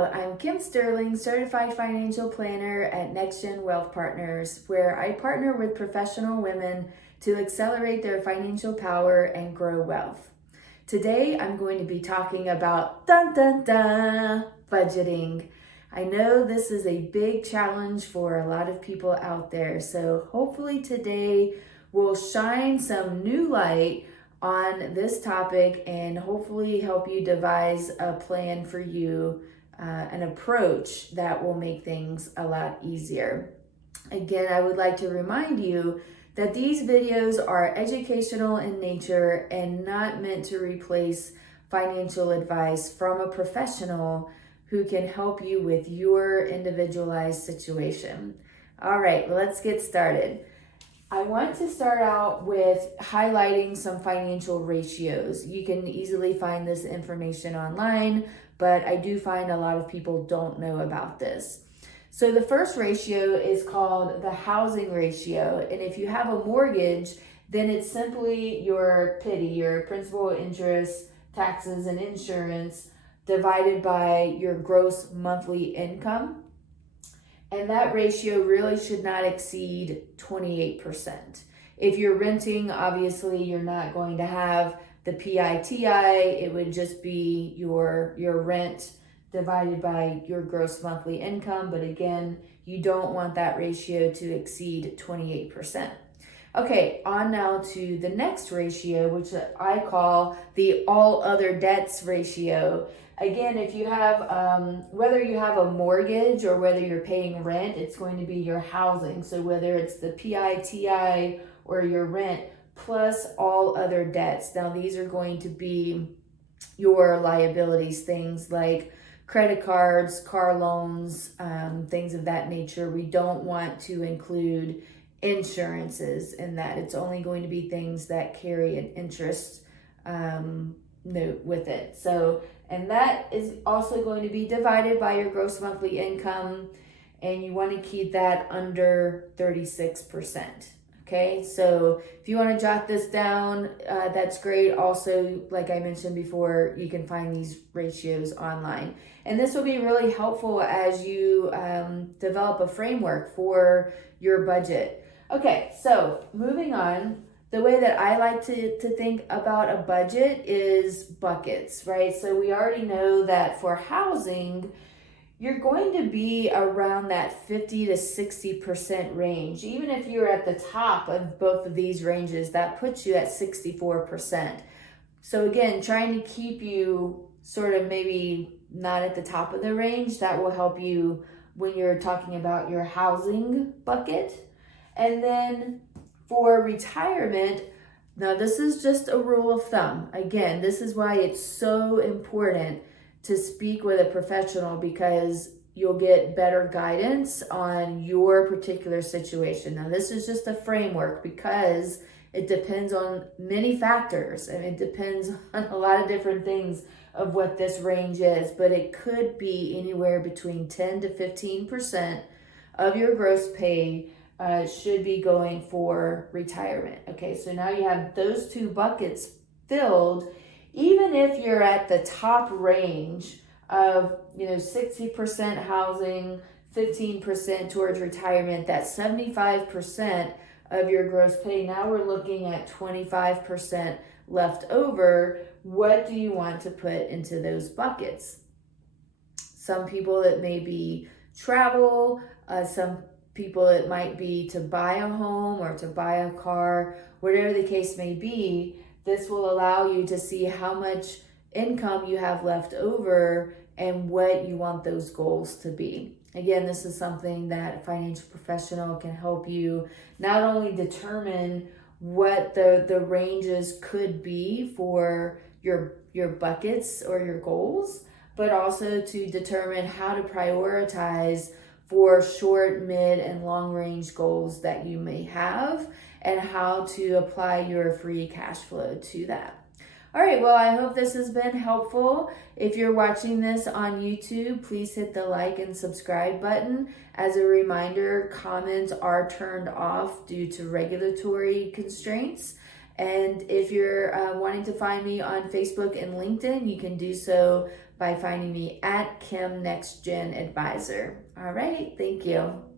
Hello, I'm Kim Stirling, Certified Financial Planner at NextGen Wealth Partners, where I partner with professional women to accelerate their financial power and grow wealth. Today, I'm going to be talking about budgeting. I know this is a big challenge for a lot of people out there, so hopefully today will shine some new light on this topic and hopefully help you devise a plan for you, an approach that will make things a lot easier. Again, I would like to remind you that these videos are educational in nature and not meant to replace financial advice from a professional who can help you with your individualized situation. All right, let's get started. I want to start out with highlighting some financial ratios. You can easily find this information online, but I do find a lot of people don't know about this. So the first ratio is called the housing ratio. And if you have a mortgage, then it's simply your PITI, your principal, interest, taxes, and insurance divided by your gross monthly income. And that ratio really should not exceed 28%. If you're renting, obviously you're not going to have the PITI. It would just be your rent divided by your gross monthly income. But again, you don't want that ratio to exceed 28%. Okay, on now to the next ratio, which I call the all other debts ratio. Again, if you have, whether you have a mortgage or whether you're paying rent, it's going to be your housing. So whether it's the PITI or your rent plus all other debts. Now these are going to be your liabilities, things like credit cards, car loans, things of that nature. We don't want to include insurances in that. It's only going to be things that carry an interest note with it. So, and that is also going to be divided by your gross monthly income, and you want to keep that under 36%. Okay, so if you want to jot this down, that's great. Also, like I mentioned before, you can find these ratios online. And this will be really helpful as you develop a framework for your budget. Okay, so moving on. The way that I like to think about a budget is buckets, right? So we already know that for housing, you're going to be around that 50 to 60% range. Even if you're at the top of both of these ranges, that puts you at 64%. So again, trying to keep you sort of maybe not at the top of the range, that will help you when you're talking about your housing bucket. And then for retirement, now this is just a rule of thumb. Again, this is why it's so important to speak with a professional, because you'll get better guidance on your particular situation. Now this is just a framework because it depends on many factors and it depends on a lot of different things of what this range is, but it could be anywhere between 10 to 15% of your gross pay should be going for retirement. Okay, so now you have those two buckets filled. Even if you're at the top range of 60% housing, 15% towards retirement, that's 75% of your gross pay. Now we're looking at 25% left over. What do you want to put into those buckets? Some people it may be travel, some people it might be to buy a home or to buy a car, whatever the case may be. This will allow you to see how much income you have left over and what you want those goals to be. Again, this is something that a financial professional can help you not only determine what the ranges could be for your buckets or your goals, but also to determine how to prioritize for short, mid, and long range goals that you may have, and how to apply your free cash flow to that. All right, well, I hope this has been helpful. If you're watching this on YouTube, please hit the like and subscribe button. As a reminder, comments are turned off due to regulatory constraints. And if you're wanting to find me on Facebook and LinkedIn, you can do so by finding me at Kim Next Gen Advisor. All right, thank you.